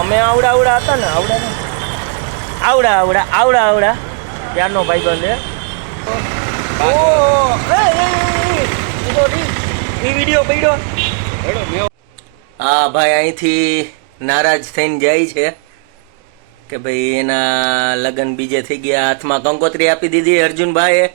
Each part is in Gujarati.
અમે આવડા આવડા હતા ને આવડા આવડા આવડા આવડા આવડા. ત્યારનો ભાઈબંધ છે. હા ભાઈ અહીંથી નારાજ થઈને જાય છે કે ભાઈ એના લગ્ન બીજે થઈ ગયા. હાથમાં કંકોત્રી આપી દીધી અર્જુનભાઈએ.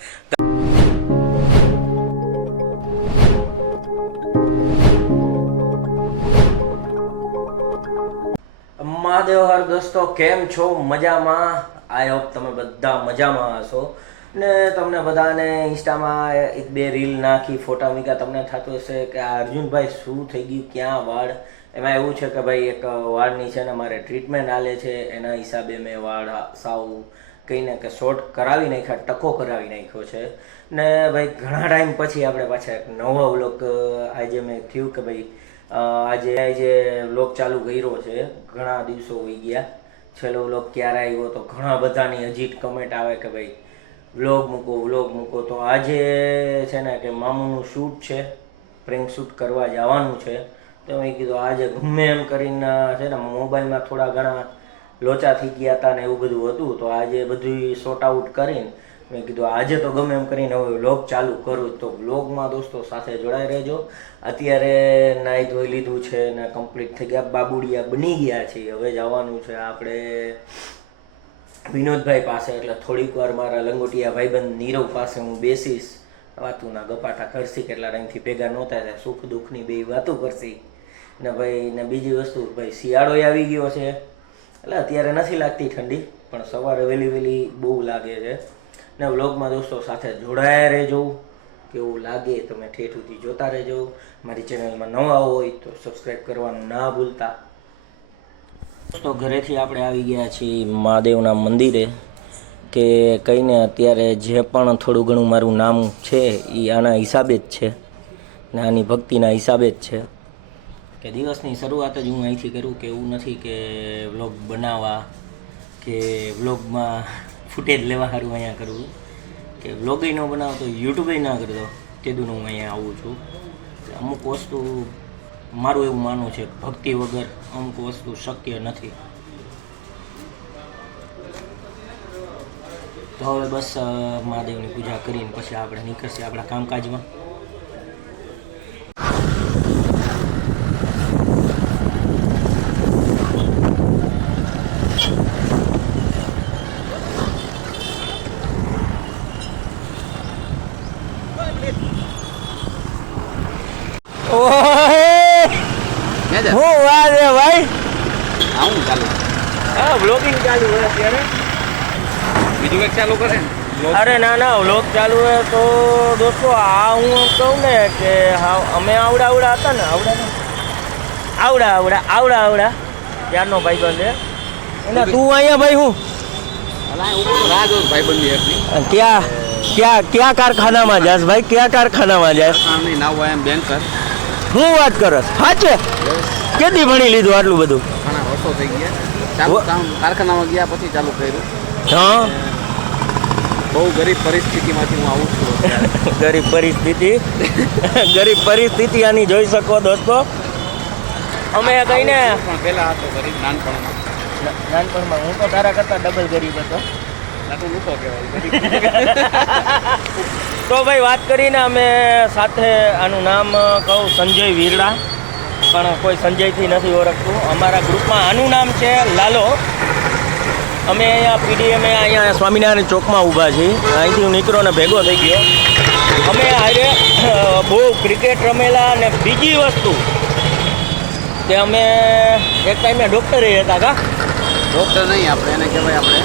મહાદેવ હર દોસ્તો, કેમ છો? મજામાં? આઈ હોપ તમે બધા મજામાં હશો. ને તમને બધાને ઇન્સ્ટામાં એક બે રીલ નાખી, ફોટા મૂક્યા. તમને થતું હશે કે આ અર્જુનભાઈ શું થઈ ગયું, ક્યાં વાળ? એમાં એવું છે કે ભાઈ, એક વાળની છે ને મારે ટ્રીટમેન્ટ આલે છે. એના હિસાબે મેં વાળ સાવ કહીને કે શોર્ટ કરાવી નાખ્યા, ટકો કરાવી નાખ્યો છે. ને ભાઈ, ઘણા ટાઈમ પછી આપણે પાછા એક નવો વ્લોગ આજે મેં થયું કે ભાઈ આજે જે વ્લોગ ચાલુ કર્યો છે, ઘણા દિવસો હોઈ ગયા. છેલ્લો વ્લોગ ક્યારે આવ્યો તો ઘણા બધાની હજી કમેન્ટ આવે કે ભાઈ વ્લોગ મૂકો વ્લોગ મૂકો. તો આજે છે ને કે મામુનું શૂટ છે પ્રેન્ક શૂટ કરવા જવાનું છે. તો મેં કીધું આજે ગમે એમ કરીને, છે ને, મોબાઈલમાં થોડા ઘણા લોચા થઈ ગયા હતા ને એવું બધું હતું. તો આજે બધું સોર્ટ આઉટ કરીને મેં કીધું, આજે તો ગમે એમ કરીને હવે વ્લોગ ચાલુ કરું. તો વ્લોગમાં દોસ્તો સાથે જોડાઈ રહેજો. અત્યારે નાહી ધોઈ લીધું છે ને કમ્પ્લીટ થઈ ગયા. બાબુડિયા બની ગયા છે. હવે જવાનું છે આપણે વિનોદભાઈ પાસે. એટલે થોડીક વાર મારા લંગોટિયા ભાઈબંધ નીરવ પાસે હું બેસીશ. વાતુના ગપાટા કરશી. કેટલા ટાઈમથી ભેગા નહોતા થયા. સુખ દુઃખની બે વાતો કરશી. ને ભાઈ, ને બીજી વસ્તુ, ભાઈ, શિયાળો આવી ગયો છે. એટલે અત્યારે નથી લાગતી ઠંડી, પણ સવારે વહેલી વહેલી બહુ લાગે છે. ને વ્લોગમાં દોસ્તો સાથે જોડાયા રહેજો. કેવું લાગે તમે ઠેઠ સુધી જોતા રહેજો. મારી ચેનલમાં નવા હોય તો સબસ્ક્રાઈબ કરવાનું ના ભૂલતા. તો ઘરેથી આપણે આવી ગયા છીએ મહાદેવના મંદિરે, કે કહીને અત્યારે જે પણ થોડું ઘણું મારું નામ છે એ આના હિસાબે જ છે ને આની ભક્તિના હિસાબે જ છે. કે દિવસની શરૂઆત જ હું અહીંથી કરું કે એવું નથી કે વ્લોગ બનાવવા, કે વ્લોગમાં ફૂટેજ લેવા સારું અહીંયા કરવું કે વ્લોગય ન બનાવતો યુટ્યુબે ના કરતો. તેદું હું અહીંયા આવું છું. અમુક વસ્તુ મારું એવું માનવું છે ભક્તિ વગર અમુક વસ્તુ શક્ય નથી. તો હવે બસ મહાદેવની પૂજા કરીને પછી આપણે નીકળશે આપણા કામકાજમાં હું વાત છે ભાઈ આવું ચાલુ હા બ્લોગિંગ ચાલુ હોય અત્યારે. બીજું કંઈક ચાલુ કરે અરે ના ના વ્લોગ ચાલુ હોય તો દોસ્તો આ હું કહું ને કે હા અમે આવડા આવડા હતા ને આવડા આવડા આવડા આવડા આવડા. ત્યારનો ભાઈ બંધ છે. એના તું અહીંયા ભાઈ હું? ક્યાં ક્યાં ક્યાં કારખાનામાં જાસ ભાઈ? ક્યાં કારખાનામાં જાસ હું વાત કરસ સાચે કેદી ભણી લીધું આટલું બધું? ઘણા વર્ષો થઈ ગયા. ચાલુ કામ કારખાનામાં ગયા પછી ચાલુ કર્યું. હા. બહુ ગરીબ પરિસ્થિતિમાંથી હું આવું છું ગરીબ પરિસ્થિતિ. ગરીબ પરિસ્થિતિ આની જોઈ શકો દોસ્તો. અમે કહીને પણ પહેલા હતો ગરીબ નાનપણમાં. નાનપણમાં હું તો તારા કરતા ડબલ ગરીબ હતો. તો ભાઈ વાત કરીને અમે સાથે આનું નામ કહું સંજય વીરડા. પણ કોઈ સંજયથી નથી ઓળખતું. અમારા ગ્રુપમાં આનું નામ છે લાલો. અમે અહીંયા પીડીએમ અહીંયા સ્વામિનારાયણ ચોકમાં ઊભા છીએ. અહીંથી હું નીકળો ને ભેગો થઈ ગયો. અમે આજે બહુ ક્રિકેટ રમેલા અને બીજી વસ્તુ કે અમે એક ટાઈમે ડૉક્ટરે હતા કા? ડૉક્ટર નહીં આપણે એને કહેવાય આપણે.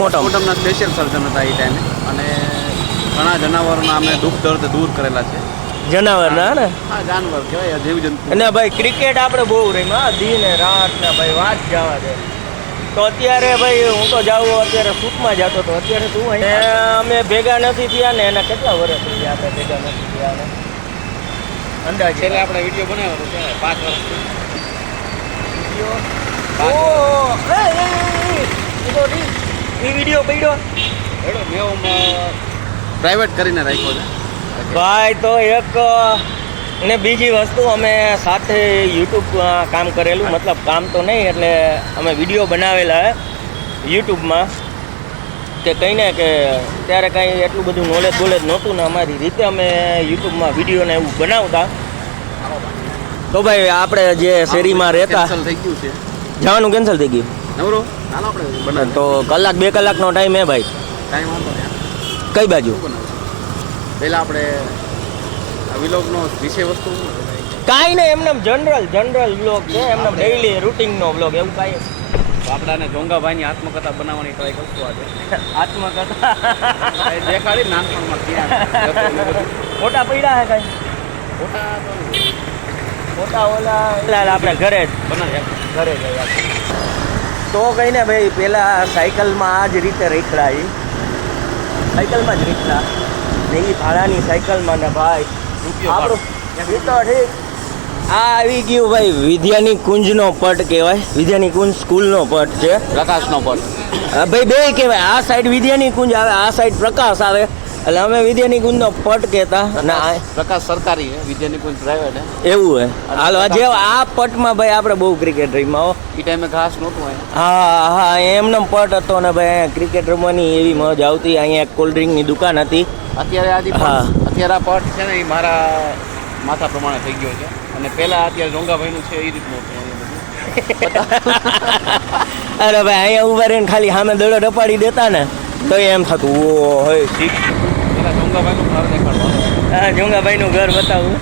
મોટા. મોટમના સ્પેશિયલ સર્જન હતા એ ટાઈમે અને ઘણા જનાવરોના અમે દુઃખ દર્દ દૂર કરેલા છે. જનાવરના ને? હા જાનવર કહેવાય જીવજંતુ. અને ભાઈ ક્રિકેટ આપણે બહુ રમ્યા દિન રાત ને ભાઈ વાત જવા દે. તો અત્યારે ભાઈ હું તો જાઉં અત્યારે શૂટમાં જતો તો અત્યારે તું અહીંયા અમે ભેગા નથી થયા ને એના કેટલા વર્ષ થઈ ગયા આપણે ભેગા નથી થયા ને? અંદાજ. છેલ્લે આપણે વીડિયો બનાવ્યો હતો ત્યારે પાંચ વર્ષ વીડિયો? પડ્યો. પ્રાઇવેટ કરીને રાખ્યો છે. ભાઈ તો એક ને બીજી વસ્તુ અમે સાથે યુટ્યુબ કામ કરેલું. મતલબ કામ તો નહીં એટલે અમે વીડિયો બનાવેલા યુટ્યુબમાં. કે કંઈ ને કે ત્યારે કાંઈ એટલું બધું નોલેજ બોલેજ નહોતું ને અમારી રીતે અમે યુટ્યુબમાં વિડીયોને એવું બનાવતા. તો ભાઈ આપણે જે શેરીમાં રહેતા જવાનું કેન્સલ થઈ ગયું? તો કલાક બે કલાકનો ટાઈમ હે ભાઈ. કઈ બાજુ? પહેલાં આપણે આ વિલોગનો વિષય વસ્તુ? કાંઈ નહીં એમને જનરલ જનરલ વ્લોગ છે એમને ડેઈલી રૂટિનનો વ્લોગ એવું કાંઈ તો આપણાને જોંગાભાઈની આત્મકથા બનાવવાની ટ્રાય કરશું આજે. આત્મકથા? દેખાડી ને નાનપણમાં બધું. ફોટા પડ્યા હે કાંઈ? ફોટા તો ફોટા ઓલા ઓલા આપણે ઘરે જ. બનાવી ઘરે જ તો કહીને ભાઈ પેલા સાયકલમાં આ જ રીતે રેખડાઈ. સાયકલમાં જ રેખડા. ને એ ભાડાની સાયકલમાં ને ભાઈ તો ઠીક આ આવી ગયું ભાઈ વિદ્યાની કુંજનો પટ કહેવાય. વિદ્યાની કુંજ સ્કૂલનો પટ છે. પ્રકાશનો પટ. હા, ભાઈ બે કહેવાય. આ સાઈડ વિદ્યાની કુંજ આવે આ સાઈડ પ્રકાશ આવે. એટલે અમે વિદ્યાની કુંજનો પટ કહેતા અને આ પ્રકાશ સરકારી છે વિદ્યાની કુંજ પ્રાઇવેટ એવું હે. હાલો જે આ પટમાં ભાઈ આપણે બહુ ક્રિકેટ રમ્યા હો. એ ટાઈમે ઘાસ નહોતું હોય હા હા એમનો પટ હતો ને ભાઈ અહીંયા ક્રિકેટ રમવાની એવી મજા આવતી. અહીંયા એક કોલ્ડ ડ્રિંકની દુકાન હતી. અત્યારે આજી હા. અત્યારે આ પટ છે ને એ મારા માથા પ્રમાણે થઈ ગયો છે. અને પહેલાં અત્યારે જોંગાભાઈનું છે એ રીતનું હતું અરે ભાઈ અહીંયા ઊભા રહીને ખાલી સામે દડો ડપાડી દેતા ને તો એમ થતું ઓ હોય જોંગાભાઈનું ઘર દેખાડવાનું. હા જોંગાભાઈનું ઘર બતાવું.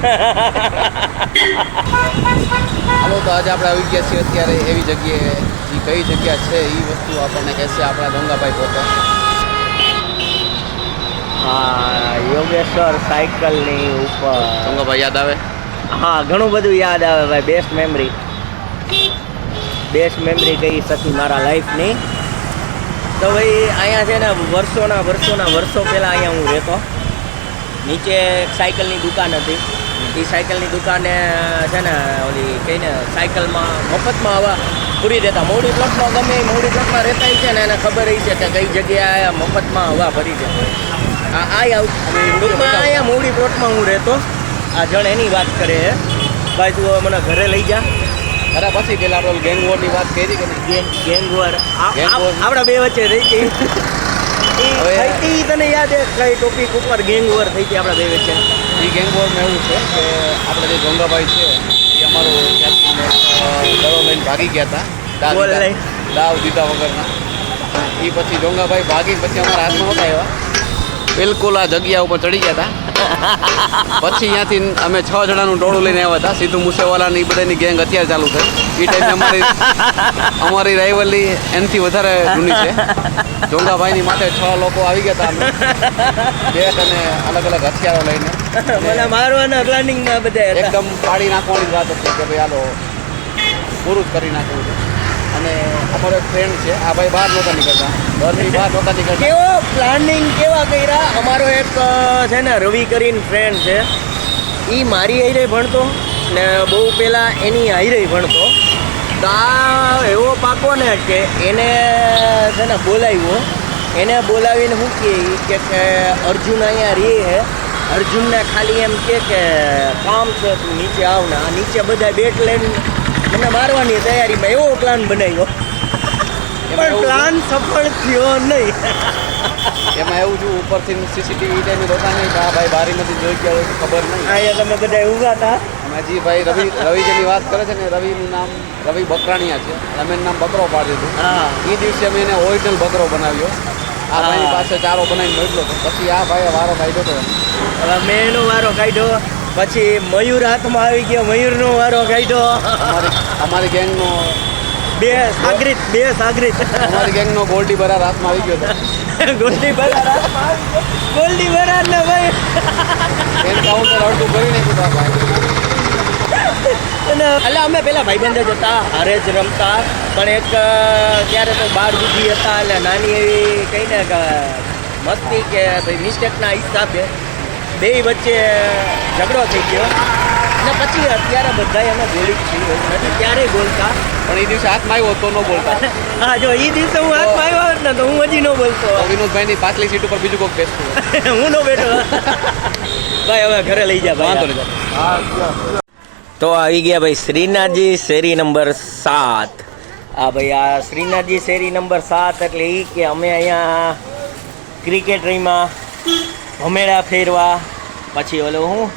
હાલો તો આજે આપણે આવી ગયા છીએ અત્યારે એવી જગ્યાએ. એ કઈ જગ્યા છે એ વસ્તુ આપણને કહેશે આપણા જોંગાભાઈ પોતે. હા યોગેશ્વર સાયકલની ઉપર. જોંગાભાઈ યાદ આવે? હા ઘણું બધું યાદ આવે ભાઈ બેસ્ટ મેમરી બેસ્ટ મેમરી કહી શકી મારા લાઈફની તો ભાઈ અહીંયા છે ને વર્ષોના વર્ષોના વર્ષો પહેલાં અહીંયા હું રહેતો. નીચે એક સાયકલની દુકાન હતી. એ સાયકલની દુકાને છે ને ઓલી કહીને સાયકલમાં મફતમાં હવા પૂરી દેતા. મોડી પ્લોટમાં ગમે એ મોડી પ્લોટમાં રહેતા છે ને એને ખબર છે કે કઈ જગ્યાએ મફતમાં હવા ભરી છે. આ આય આવ- ટૂંકમાં અહીંયા મોડી પ્લોટમાં હું રહેતો. આ જણ એની વાત કરે ભાઈ તું મને ઘરે લઈ જા. અરે પછી પેલા આપણે ગેંગવોરની વાત કરી કે ગેંગ ગેંગ વોર આ- ગેંગ આ- વોર. આપણા બે વચ્ચે રહી હતી ઈ હવે- થઈ હતી, તને યાદ છે? કઈ ટોપિક ઉપર ગેંગ વોર થઈ હતી આપણા બે વચ્ચે? એ ગેંગ વોરમાં એવું છે કે આપણે જે ગંગાભાઈ છે એ અમારો દડો લઈને ભાગી ગયા હતા દાવ દીધા- વગરના. એ પછી જોંગાભાઈ ભાગી પછી અમારા હાથમાં નહોતા આવ્યા. બિલકુલ આ જગ્યા ઉપર ચડી ગયા હતા. પછી અહીંયાથી અમે છ જણાનું ટોળું લઈને આવ્યા હતા. સીધું મુસેવાલા ને એ બધાની ગેંગ અત્યારે ચાલુ થઈ એ ટાઈમે અમારી અમારી રાઇવલી એનાથી વધારે જૂની છે. જોંગાભાઈની માથે છ લોકો આવી ગયા હતા અમે. બેટ અને અલગ અલગ હથિયારો લઈને. મને મારવાના પ્લાનિંગમાં બધા એકદમ પાડી નાખવાની વાત હતી કે ભાઈ હાલો પૂરું જ કરી નાખવું છે. અને અમારો એક ફ્રેન્ડ છે આ ભાઈ બહાર નહોતા નીકળતા. ઘરની બહાર નહોતા નીકળતા. કેવો પ્લાનિંગ કેવા કર્યા? અમારો એક છે ને રવિ કરીને ફ્રેન્ડ છે. એ મારી હાઈરે ભણતો. ને બહુ પહેલાં એની હાઈરે ભણતો. તો આ એવો પાકો ને કે એને છે ને બોલાવ્યો એને બોલાવીને હું કહે કે કે અર્જુન અહીંયા રે હે. અર્જુનને ખાલી એમ કે કે કામ છે તું નીચે આવના આ નીચે બધા બેટ લઈને મને મારવાની તૈયારીમાં એવો પ્લાન બનાવ્યો. પણ પ્લાન સફળ થયો નહીં. એમાં એવું છું ઉપરથી સીસીટીવી ટાઈમે જોતા નહીં કે આ ભાઈ બારીમાંથી જોઈ ગયા હોય ખબર નહીં. અહીંયા તમે બધા ઊભા હતા? હજી ભાઈ રવિ રવિ જેની વાત કરે છે ને રવિનું નામ રવિ બકરાણીયા છે. અમે નામ બકરો પાડી દીધું એ દિવસે અમે એને ઓરિજિનલ બકરો બનાવ્યો. આ ભાઈ પાસે ચારો બનાવીને મોકલો પછી આ ભાઈએ વારો કાઢ્યો હતો મેં એનો વારો કાઢ્યો. પછી મયુર હાથમાં આવી ગયો મયુરનો વારો કાઢ્યો. અમારી ગેંગનો બે સાગરીત બે સાગરીત. અમારી ગેંગનો ગોલ્ડી બરાર હાથમાં આવી ગયો હતો. ગોલ્ડી બરાર. ગોલ્ડી બરાર ને ભાઈ. એટલે અમે પેલા ભાઈબંધ જ હતા, હારે જ રમતા. પણ એક ત્યારે તો બાર બુદ્ધિ હતા, એટલે નાની એવી કહીને મસ્તી કે ભાઈ મિસ્ટેકના હિસાબે બે વચ્ચે ઝઘડો થઈ ગયો. અને પછી અત્યારે બધા અમે બોલી જ નથી ક્યારેય બોલતા. પણ એ દિવસે હાથમાં આવ્યો તો ન બોલતા. હા જો એ દિવસે હું હાથમાં આવ્યો હોત ને તો હું હજી ન બોલતો વિનોદભાઈ ની પાછલી સીટ ઉપર બીજું કોઈક બેસતું હું ન બેઠો ભાઈ હવે ઘરે લઈ જા ભાઈ. વાંધો નહીં તો આવી ગયા ભાઈ શ્રીનાથજી શેરી નંબર સાત. આ ભાઈ આ શ્રીનાથજી શેરી નંબર સાત એટલે એ કે અમે અહીંયા ક્રિકેટ રહીમાં ભમેડા ફેરવા. પછી ઓલો હું?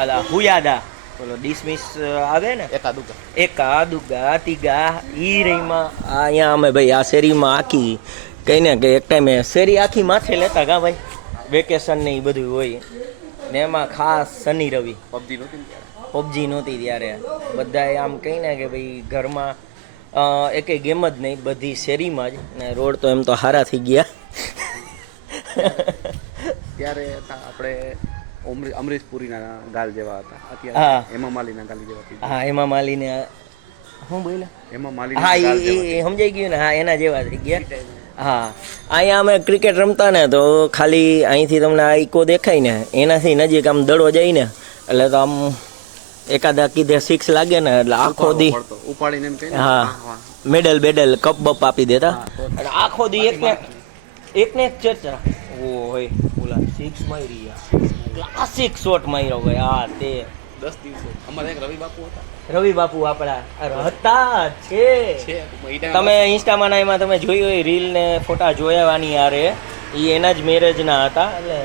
અલા હુયાદા ઓલો ડિસમિસ આવે ને એકાદું એકા દુગા તીગા ઈ રહીમાં આ અહીંયા અમે ભાઈ આ શેરીમાં આખી કહીને કે એક ટાઈમે શેરી આખી માથે લેતા ગા ભાઈ વેકેશન ને એ બધું હોય ને એમાં ખાસ શનિ રવિ પબજી નહોતી પબજી નહોતી ત્યારે. બધાએ આમ કહીને કે ભાઈ ઘરમાં એકે ગેમ જ નહીં બધી શેરીમાં જ. ને રોડ તો એમ તો હારા થઈ ગયા. ત્યારે આપણે અમરીશ પુરીના ગાલ જેવા હતા. અત્યારે હેમા માલીના ગાલ જેવા હા હેમા માલીને શું બોલ્યા? હેમા હા એ સમજાઈ ગયું ને? હા એના જેવા થઈ ગયા. હા. અહીંયા અમે ક્રિકેટ રમતા ને તો ખાલી અહીંથી તમને આ ઈકો દેખાય ને એનાથી નજીક આમ દડો જાય ને એટલે તો આમ એકાદા કીધે સિક્સ લાગે ને એટલે આખો દી. ઉપાડીને એમ હા. મેડલ બેડલ કપ બપ આપી દેતા. એટલે આખો દી એકને એકને એક ચર્ચા. ઓય ઓલા સિક્સ મારી ક્લાસિક શોટ માર્યો ભાઈ હા તે. દસ દિવસે. અમારે એક રવિ બાપુ હતા. રવિ બાપુ આપણા હતા છે. તમે ઇન્સ્ટામાં ના એમાં તમે જોઈ હોય રીલ ને ફોટા જોયાવાની યારે એ એના જ મેરેજના હતા એટલે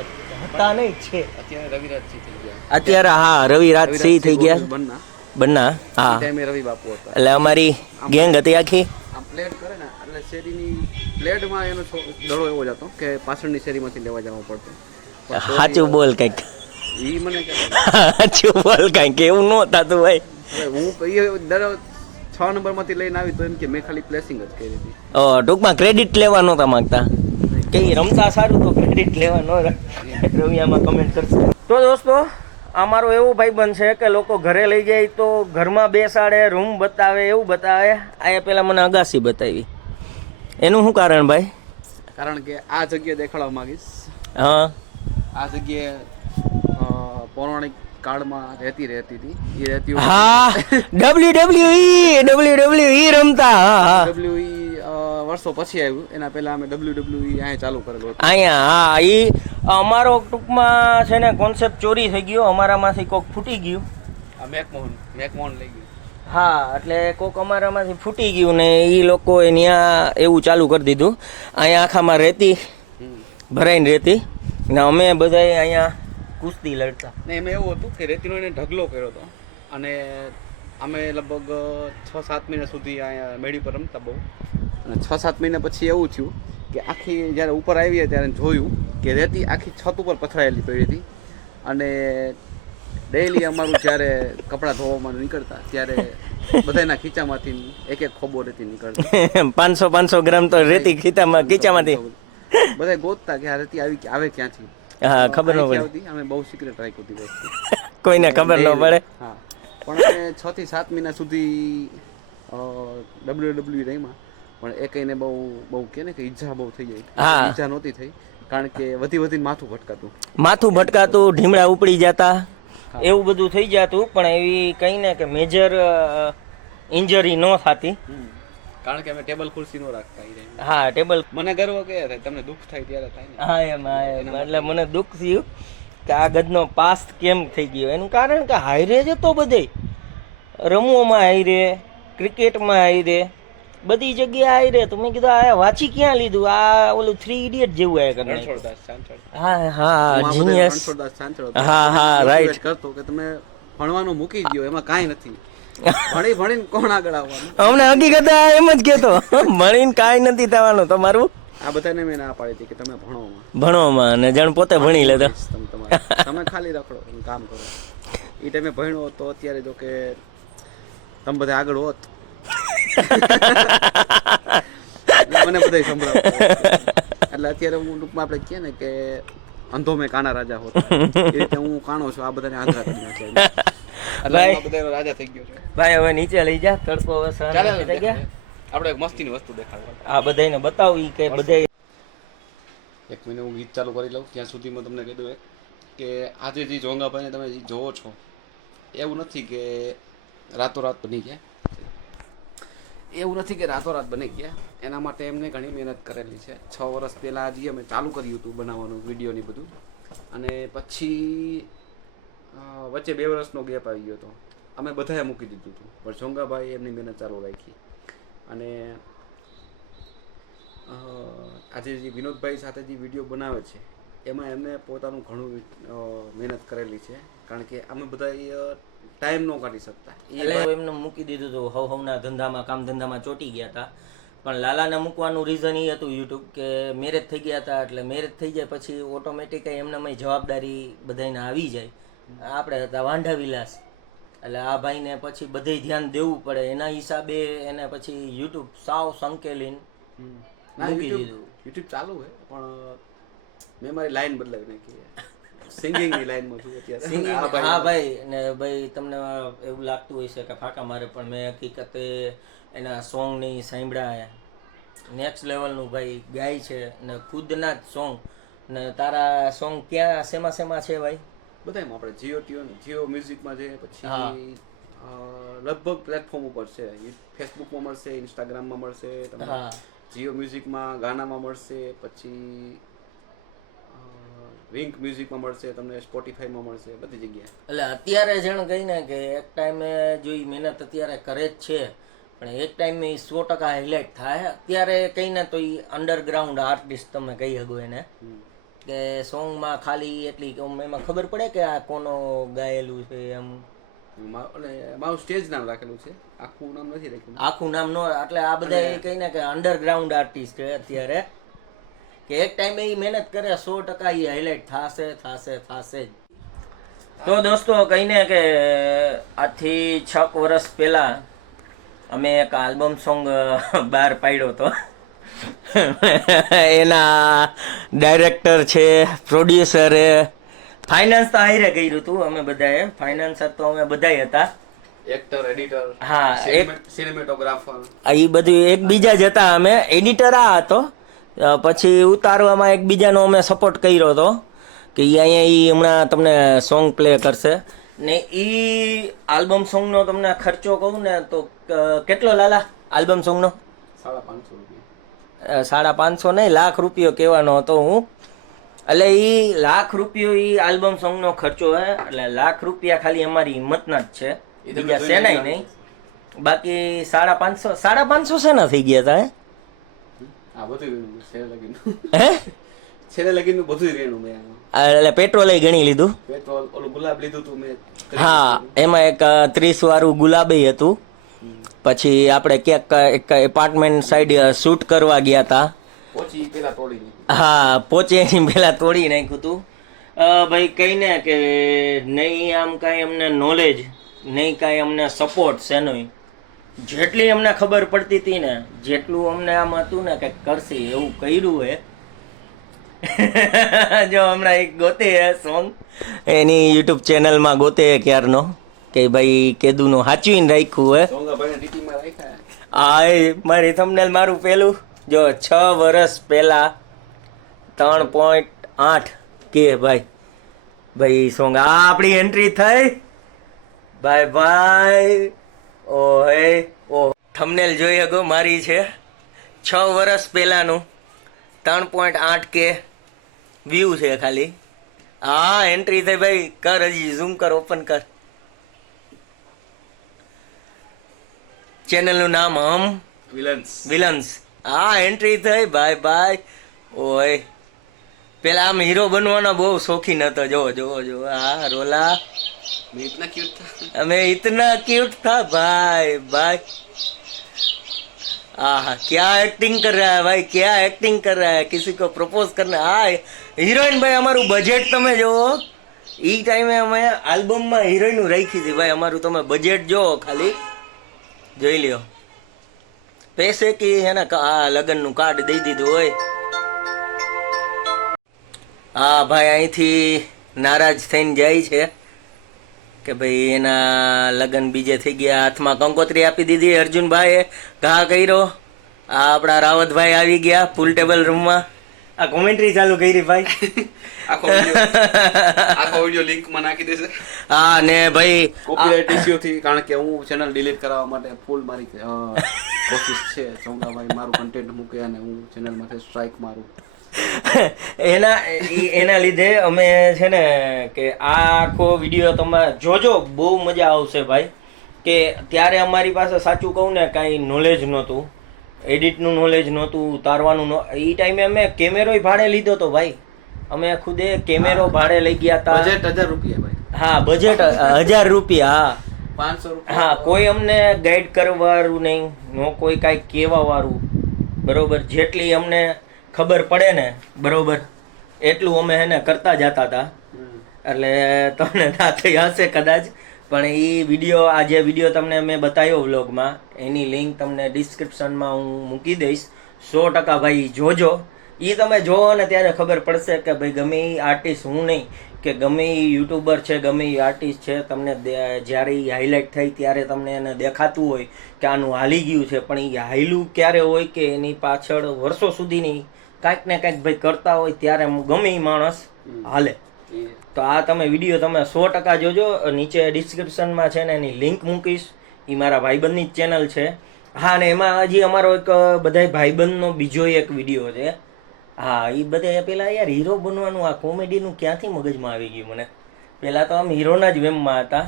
હતા નહીં છે. અત્યારે થઈ ગયા. અત્યારે હા રવિરાજ સિંહ થઈ ગયા. બન્ના. બન્ના હા. ટાઈમે રવિ બાપુ હતા. એટલે અમારી ગેંગ હતી આખી. પ્લેટ કરે ને એટલે શેરીની પ્લેટમાં એનો દડો એવો જ હતો કે પાછળની શેરીમાંથી લેવા જવો પડતો. સાચું બોલ કંઈક. ઈ મને કહે. સાચું બોલ કંઈક એવું ન થતું ભાઈ હું દર છ નંબરમાંથી લઈને આવી તો એમ કે મેં ખાલી પ્લેસિંગ જ કરી હતી. ઓ, ટૂંકમાં ક્રેડિટ લેવા નહોતા માંગતા. કે રમતા સારું તો ક્રેડિટ લેવા ન રવિયામાં કમેન્ટ કરશે. તો દોસ્તો અમારો એવું ભાઈ બનશે કે લોકો ઘરે લઈ જાય તો ઘરમાં બેસાડે રૂમ બતાવે એવું બતાવે. આ પહેલાં મને અગાસી બતાવી. એનું શું કારણ ભાઈ? કારણ કે આ જગ્યા દેખાડવા માંગીશ. હા. આ જગ્યાએ પૌરાણિક કાળમાં રહેતી રહેતી હતી. એ રહેતી હા W W E W W E રમતા હા ડબલ્યુ ઈ વર્ષો પછી આવ્યું. એના પહેલા અમે ડબલ્યુ ડબલ્યુ અહીંયા ચાલુ કરેલો અહીંયા હા ઈ અમારો ટૂંકમાં છે ને કોન્સેપ્ટ ચોરી થઈ ગયો. અમારામાંથી કોક ફૂટી ગયું. આ મેકમોહન મેકમોહન લઈ ગયું. હા એટલે કોક અમારામાંથી ફૂટી ગયું ને એ લોકોએ ત્યાં એવું ચાલુ કરી દીધું. અહીંયા આખામાં રહેતી. ભરાઈને રેતી ને અમે બધાએ અહીંયા કુસ્તી લડતા. ને એમાં એવું હતું કે રેતીનો એને ઢગલો કર્યો હતો. અને અમે લગભગ છ સાત મહિના સુધી અહીંયા મેળી પર રમતા બહુ. અને છ સાત મહિના પછી એવું થયું કે આખી જ્યારે ઉપર આવીએ ત્યારે જોયું કે રેતી આખી છત ઉપર પથરાયેલી પડી હતી. અને ડેઈલી અમારું જ્યારે કપડાં ધોવામાં નીકળતા ત્યારે બધાના ખીચામાંથી એક એક ખોબો રેતી નીકળતી. પાંચસો પાંચસો ગ્રામ તો રેતી ખીચામાં ખીચામાંથી. બધા ગોતતા કે આ રેતી આવી આવે ક્યાંથી? હા ખબર ન પડે. અમે બહુ સિક્રેટ રાખી હતી વસ્તુ. કોઈને ખબર ન પડે. હા. પણ અમે છ થી સાત મહિના સુધી ડબલ્યુ ડબલ્યુ રહીમાં પણ એ કહીને બહુ બહુ કે ને કે ઈજા બહુ થઈ જાય હા. ઈજા નહોતી થઈ. કારણ કે વધી વધીને માથું ભટકાતું. માથું ભટકાતું ઢીમડા ઉપડી જતા. એવું બધું થઈ જતું પણ એવી કઈ ને કે મેજર ઇન્જરી ન થતી. કારણ કે અમે ટેબલ ખુરશી નો રાખતા હા ટેબલ મને ગર્વ કે થાય તમને દુઃખ થાય ત્યારે થાય ને. હા એમ હા એમ. એટલે મને દુઃખ થયું કે આ ગદનો પાસ કેમ થઈ ગયો? એનું કારણ કે હાઈરે જ હતો બધે. રમવામાં હાઈરે ક્રિકેટમાં હાઈરે બધી જગ્યાએ હાઈરે તો મેં કીધું આ વાંચી ક્યાં લીધું? આ ઓલું થ્રી ઇડિયટ જેવું આયા કરે ચાંચડ. હા હું હા આ બધા જીનિયસ રણછોડદાસ ચાંચડ હતો. હા, હા, right. કરતો કે તમે ભણવાનું મૂકી દો એમાં કાંઈ નથી. ભણી ભણીને કોણ આગળ આવવાનું? અમને હકીકત એમ જ કેતો ભણીને કાંઈ નથી થવાનું. તમારું? આ બધાને મેં ના પાડી હતી કે તમે ભણોમાં. ભણવામાં અને જણ પોતે ભણી લેતો તમે ખાલી રખડો કામ કરો. એ ટાઈમે ભણ્યો તો અત્યારે જો કે તમે બધા આગળ હોત. મને બધા સંભળાવતા એટલે અત્યારે હું ટૂંકમાં આપણે કહીએ ને કે અંધો મેં કાના રાજા હોત. એ રીતે હું કાણો છું આ બધાને આંધળા કરી નાખ્યા ભાઈ. બધાનો રાજા થઈ ગયો છું. ભાઈ હવે નીચે લઈ જા તડકો હવે સહન ચાલે થઈ ગયા? આપણે એક મસ્તીની વસ્તુ દેખાડવા. આ બધાને બતાવી કે બધા એક મિનિટ હું ગીત ચાલુ કરી લઉં. ત્યાં સુધીમાં તમને કહી દઉં કે આજે જે જોંગાભાઈને તમે જે જોવો છો એવું નથી કે રાતોરાત બની ગયા. એવું નથી કે રાતોરાત બની ગયા. એના માટે એમને ઘણી મહેનત કરેલી છે. છ વર્ષ પહેલાં હજી અમે ચાલુ કર્યું હતું બનાવવાનું વિડીયોની બધું. અને પછી વચ્ચે બે વર્ષનો ગેપ આવી ગયો હતો. અમે બધાએ મૂકી દીધું હતું. પણ સોંગાભાઈ એમની મહેનત ચાલુ રાખી. અને આજે જે વિનોદભાઈ સાથે જે વીડિયો બનાવે છે એમાં એમને પોતાનું ઘણું મહેનત કરેલી છે. કારણ કે અમે બધા ટાઈમ ન કાઢી શકતા. એટલે એમને મૂકી દીધું હતું. હવ હવના ધંધામાં કામ ધંધામાં ચોટી ગયા હતા. પણ લાલાને મૂકવાનું રીઝન એ હતું યુટ્યુબ કે મેરેજ થઈ ગયા હતા. એટલે મેરેજ થઈ જાય પછી ઓટોમેટિક એમનામાં જવાબદારી બધાને આવી જાય. આપણે હતા વાંઢા વિલાસ એટલે આ ભાઈને પછી બધે ધ્યાન દેવું પડે. એના હિસાબે એને પછી યુટ્યુબ સાવ સંકેલીન મૂકી દીધું. યુટ્યુબ ચાલુ છે પણ મેં મારી લાઈન બદલાવી નાખી સિંગિંગની લાઈનમાં છું અત્યારે. હા ભાઈ ને ભાઈ તમને એવું લાગતું હોય છે કે ફાકા મારે પણ મેં હકીકતે એના સોંગની સાંભળ્યા નેક્સ્ટ લેવલનું ભાઈ ગાય છે ને ખુદના જ સોંગ. ને તારા સોંગ ક્યાં શેમાં શેમાં છે ભાઈ? બધાયમાં આપણે જીઓ ટ્યુન જીઓ મ્યુઝિકમાં છે પછી લગભગ પ્લેટફોર્મ ઉપર છે. ફેસબુકમાં મળશે ઇન્સ્ટાગ્રામમાં મળશે તમને જીઓ મ્યુઝિકમાં ગાનામાં મળશે પછી વિંક મ્યુઝિકમાં મળશે તમને સ્પોટીફાઈમાં મળશે બધી જગ્યાએ. એટલે અત્યારે જણ કહીને કે એક ટાઈમે જો ઈ મહેનત અત્યારે કરે જ છે પણ એક ટાઈમે એ સો ટકા હાઇલાઇટ થાય. અત્યારે કહીને તો એ અંડરગ્રાઉન્ડ આર્ટિસ્ટ તમે કહી શકો એને. કે સોંગમાં ખાલી એટલી એમાં ખબર પડે કે આ કોનો ગાયેલું છે એમ? મારું સ્ટેજ નામ રાખેલું છે. આખું નામ નથી રાખ્યું. આખું નામ નો એટલે આ બધા એ કહીને કે અંડરગ્રાઉન્ડ આર્ટિસ્ટ છે અત્યારે. કે એક ટાઈમે એ મહેનત કરે સો ટકા એ હાઇલાઇટ થશે થશે થશે જ. તો દોસ્તો કહીને કે આજથી છ વર્ષ પહેલાં અમે એક આલ્બમ સોંગ બહાર પાડ્યો હતો. એના ડાયરેક્ટર છે પ્રોડ્યુસર ફાઇનાન્સ તો આયરે કર્યું હતું અમે બધાએ. ફાઇનાન્સર તો અમે બધાય હતા. એક્ટર એડિટર હા એક સિનેમેટોગ્રાફર એ બધું એકબીજા જ હતા અમે. એડિટર આ હતો. પછી ઉતારવામાં એકબીજાનો અમે સપોર્ટ કર્યો હતો. કે ઈ અહીંયા એ હમણાં તમને સોંગ પ્લે કરશે. ને એ આલ્બમ સોંગનો તમને ખર્ચો કહું ને તો કેટલો લાલા? આલ્બમ સોંગનો સાડા પાંચસો રૂપિયા. સાડા પાંચસો નહીં લાખ રૂપિયો કહેવાનો હતો હું. એટલે એ લાખ રૂપિયો એ આલ્બમ સોંગનો ખર્ચો હે એટલે લાખ રૂપિયા ખાલી અમારી હિંમતના જ છે. બીજા સેનાય નહીં. બાકી સાડા પાંચસો સાડા પાંચસો શેના થઈ ગયા હતા હે? છેલ્લે લગીનું. બધું રેણું મેં. એટલે પેટ્રોલ ગણી લીધું. પેટ્રોલ ઓલું ગુલાબ લીધું તું મેં. હા એમાં એક ત્રીસ વાળું ગુલાબી હતું. પછી આપણે ક્યાંક એક એપાર્ટમેન્ટ સાઈડ શૂટ કરવા ગયા હતા હા પોચે એની પહેલા તોડી નાખ્યું હતું ભાઈ કહીને કે નહીં આમ કાંઈ અમને નોલેજ નહીં કાંઈ અમને સપોર્ટ શેનોય જેટલી અમને ખબર પડતી હતી ને જેટલું અમને આમ હતું ને કે કરશે એવું કર્યું હે. જો હમણાં એક ગોતે સોંગ એની યુટ્યુબ ચેનલમાં ગોતે ક્યારનો કે ભાઈ કેદુનું સાચવીને રાખ્યું હે. આ એ મારી થંબનેલ મારું પહેલું જો, છ વર્ષ પહેલાં ત્રણ પોઈન્ટ આઠ કે ભાઈ ભાઈ સોંગ આ આપણી એન્ટ્રી થઈ. ભાઈ ભાઈ, ઓહે, ઓ. થંબનેલ જોઈ શકો મારી છે. છ વર્ષ પહેલાંનું ત્રણ પોઈન્ટ આઠ કે વ્યૂ છે ખાલી. હા એન્ટ્રી થઈ, ભાઈ, કર હજી ઝૂમ કર ઓપન કર. ચેનલનું નામ હમ? વિલન્સ વિલન્સ હા એન્ટ્રી થઈ. ભાઈ ભાઈ ઓય. પેલા આમ હીરો બનવાનો બહુ શોખીન હતો. જો જોવો જોવો હા રોલા. અમે ઇતના ક્યુટ થા. ભાઈ ભાઈ आह હા एक्टिंग એક્ટિંગ કર રહ્યા ભાઈ? क्या એક્ટિંગ કર રહ્યા? કિસી કો પ્રપોઝ प्रपोज હા હિરોઈન ભાઈ અમારું બજેટ તમે જો એ ટાઈમે અમે આલ્બમમાં હિરોઈનું રાખી હતી ભાઈ. અમારું તમે બજેટ જો ખાલી. જોઈ લ્યો. પૈસે કે હે ને આ લગ્નનું કાર્ડ દઈ દીધું હોય. હા ભાઈ અહીંથી નારાજ થઈને જાય છે કે ભાઈ એના લગ્ન બીજે થઈ ગયા હાથમાં કંકોત્રી આપી દીધી. અર્જુનભાઈએ ઘા કર્યો. આ આપણા રાવતભાઈ આવી ગયા પુલ ટેબલ રૂમમાં. આ કોમેન્ટ્રી ચાલુ કરી ભાઈ. આખો આખો વિડિયો લિંકમાં નાખી દેશે. હા ને ભાઈ કોપીરાઇટ ઇશ્યુ થી કારણ કે હું ચેનલ ડિલીટ કરાવવા માટે ફૂલ મારી કોશિશ છે. ચોંગાભાઈ મારું કન્ટેન્ટ મૂકે અને હું ચેનલ માટે સ્ટ્રાઇક મારું. એના એના લીધે અમે છે ને કે આ આખો વીડિયો તમે જોજો બહુ મજા આવશે ભાઈ. કે ત્યારે અમારી પાસે સાચું કહું ને કાંઈ નોલેજ નહોતું. એડિટનું નોલેજ નહોતું ઉતારવાનું એ ટાઈમે અમે કેમેરોય ભાડે લીધો તો ભાઈ. અમે ખુદે કેમેરો ભાડે લઈ ગયા હતા બજેટ હજાર રૂપિયા ભાઈ. હા બજેટ હજાર રૂપિયા હા. પાંચસો રૂપિયા. હા કોઈ અમને ગાઈડ કરવાવાળું નહીં નો કોઈ કાંઈ કહેવાવાળું બરોબર જેટલી અમને ખબર પડે ને બરોબર એટલું અમે એને કરતા જતા હતા એટલે તમને ના થઈ હશે કદાચ પણ એ વીડિયો આ જે વીડિયો તમને મેં બતાવ્યો વ્લોગમાં એની લિંક તમને ડિસ્ક્રિપ્શનમાં હું મૂકી દઈશ. સો ટકા ભાઈ જોજો. એ તમે જોવો ને ત્યારે ખબર પડશે કે ભાઈ ગમે એ આર્ટિસ્ટ હું નહીં કે ગમે એ યુટ્યુબર છે ગમે એ આર્ટિસ્ટ છે તમને જ્યારે એ હાઇલાઇટ થઈ ત્યારે તમને એને દેખાતું હોય કે આનું હાલી ગયું છે પણ એ હાઈલું ક્યારે હોય કે એની પાછળ વર્ષો સુધીની કાંઈક ને કાંઈક ભાઈ કરતા હોય ત્યારે ગમે એ માણસ હાલે. તો આ તમે વીડિયો તમે સો ટકા જોજો નીચે ડિસ્ક્રિપ્શનમાં છે ને એની લિંક મૂકીશ. એ મારા ભાઈબંધની જ ચેનલ છે. હા ને એમાં હજી અમારો એક બધાય ભાઈબંધનો બીજો એક વીડિયો છે. હા એ બધા પેલા યાર હીરો બનવાનું આ કોમેડીનું ક્યાંથી મગજમાં આવી ગયું મને? પેલા તો આમ હીરોના જ વેમમાં હતા.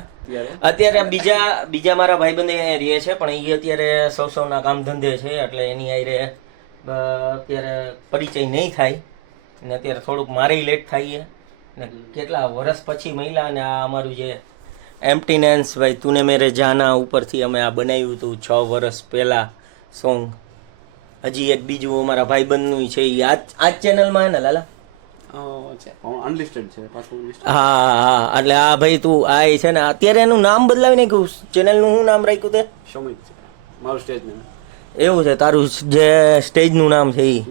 અત્યારે બીજા બીજા મારા ભાઈબંધ અહીંયા રહે છે પણ એ અત્યારે સૌ સૌના કામ ધંધે છે એટલે એની આઈ અત્યારે પરિચય નહીં થાય. ને અત્યારે થોડુંક મારે લેટ થાય છે ને કેટલા વર્ષ પછી મહિલા ને આ અમારું જે એમ્પટીનેન્સ ભાઈ તુને મેરે જાના ઉપરથી અમે આ બનાવ્યું હતું છ વર્ષ પહેલાં સોંગ હજી એક બીજું અમારા ભાઈબંધનું છે એ આ આ ચેનલમાં હે ને લાલા? અનલિસ્ટેડ છે. હા હા એટલે આ ભાઈ તું આ છે ને અત્યારે એનું નામ બદલાવી નાખ્યું ચેનલનું શું નામ રાખ્યું તે? સમિત મારું સ્ટેજ ને એવું છે તારું જે સ્ટેજનું નામ છે એ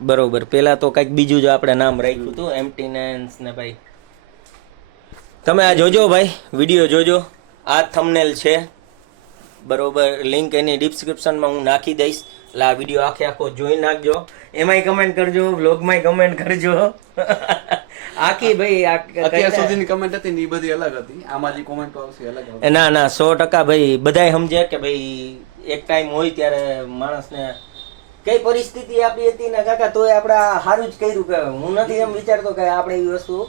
બરોબર. પેલા તો કંઈક બીજું જ આપણે નામ રાખ્યું હતું એમ્પટીનેન્સ ને ભાઈ. તમે આ જોજો ભાઈ વીડિયો જોજો. આ થંબનેલ છે. બરોબર લિંક એની ડિસ્ક્રિપ્શનમાં હું નાખી દઈશ. એટલે આ વીડિયો આખે આખો જોઈ નાખજો. એમાંય કમેન્ટ કરજો વ્લોગમાંય કમેન્ટ કરજો. આખી ભાઈ અત્યાર સુધીની કમેન્ટ હતી ને એ બધી અલગ હતી. આમાં જે કોમેન્ટ આવશે અલગ ના ના સો ટકા ભાઈ બધાય સમજે કે ભાઈ એક ટાઈમ હોય ત્યારે માણસને કઈ પરિસ્થિતિ આપી હતી ને કાકા તોય આપણે સારું જ કર્યું કે હું નથી એમ વિચારતો કે આપણે એ વસ્તુ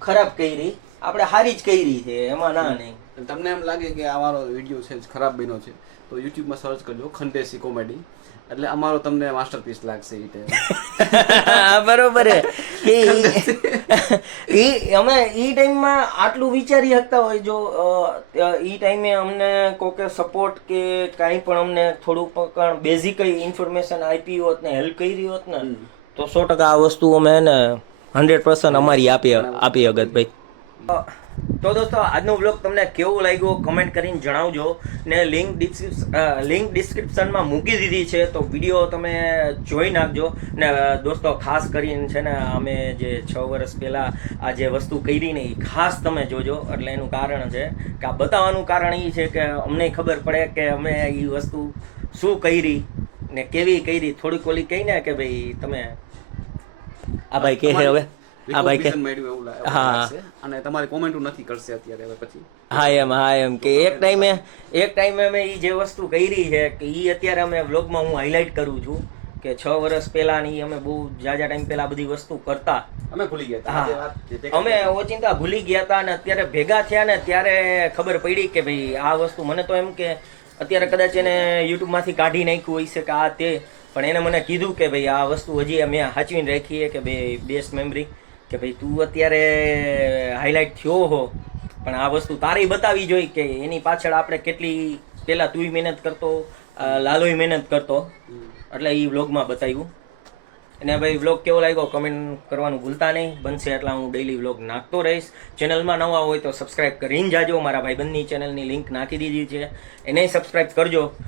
ખરાબ કરી. આપણે સારી જ કરી છે એમાં ના નહીં. તમને એમ લાગે કે અમારો વીડિયો છે ખરાબ બન્યો છે તો યુટ્યુબમાં સર્ચ કરજો ખંડેસી કોમેડી એટલે અમારો તમને માસ્ટરપીસ લાગશે એ ટાઈમ બરોબર એ અમે ઈ ટાઈમમાં આટલું વિચારી શકતા હોય જો એ ઈ ટાઈમે અમને કોકે સપોર્ટ કે કાંઈ પણ અમને થોડુંક પણ બેઝિક ઇન્ફોર્મેશન આપી હોત ને હેલ્પ કરી હોત ને તો સો ટકા આ વસ્તુ અમે એને હંડ્રેડ પર્સન્ટ અમારી આપી આપી અગત ભાઈ. તો દોસ્તો, આજનો બ્લોગ તમને કેવો લાગ્યો કમેન્ટ કરીને જણાવજો ને લિંક લિંક ડિસ્ક્રિપ્શનમાં મૂકી દીધી છે, તો વીડિયો તમે જોઈ નાખજો. ને દોસ્તો, ખાસ કરીને છે ને, અમે જે છ વર્ષ પહેલાં આ જે વસ્તુ કરી ને એ ખાસ તમે જોજો. એટલે એનું કારણ છે કે આ બતાવવાનું કારણ એ છે કે અમને ખબર પડે કે અમે એ વસ્તુ શું કરી ને કેવી કરી. થોડીક ઓલી કહી ને કે ભાઈ તમે આ ભાઈ કહે હવે. આ ભાઈ કે હા. અને તમારી કોમેન્ટો નથી કરશે અત્યારે હવે પછી. હા એમ હા એમ કે એક ટાઈમે એક ટાઈમે અમે એ જે વસ્તુ કરી છે કે એ અત્યારે અમે વ્લોગમાં હું હાઇલાઇટ કરું છું કે છ વર્ષ પહેલાની અમે બહુ જાજા ટાઈમ પહેલા બધી વસ્તુ કરતા. અમે ભૂલી ગયા. હા. અમે ઓચિંતા ભૂલી ગયા હતા અને અત્યારે ભેગા થયા ને ત્યારે ખબર પડી કે ભાઈ આ વસ્તુ મને તો એમ કે અત્યારે કદાચ એને યુટ્યુબમાંથી કાઢી નાખ્યું હોય છે કે આ તે. પણ એને મને કીધું કે ભાઈ આ વસ્તુ હજી અમે સાચવીને રાખીએ કે ભાઈ બેસ્ટ મેમરી કે ભાઈ, તું અત્યારે હાઇલાઇટ થયો હો, પણ આ વસ્તુ તારી બતાવી જોઈ કે એની પાછળ આપણે કેટલી પહેલાં તુંય મહેનત કરતો લાલોય મહેનત કરતો. એટલે એ વ્લોગમાં બતાવ્યું. અને ભાઈ વ્લોગ કેવો લાગ્યો? કમેન્ટ કરવાનું ભૂલતા નહીં. બનશે એટલા હું ડેઈલી વ્લોગ નાખતો રહીશ. ચેનલમાં નવા હોય તો સબસ્ક્રાઈબ કરીને જાજો. મારા ભાઈબંધની ચેનલની લિંક નાખી દીધી છે. એને સબસ્ક્રાઈબ કરજો.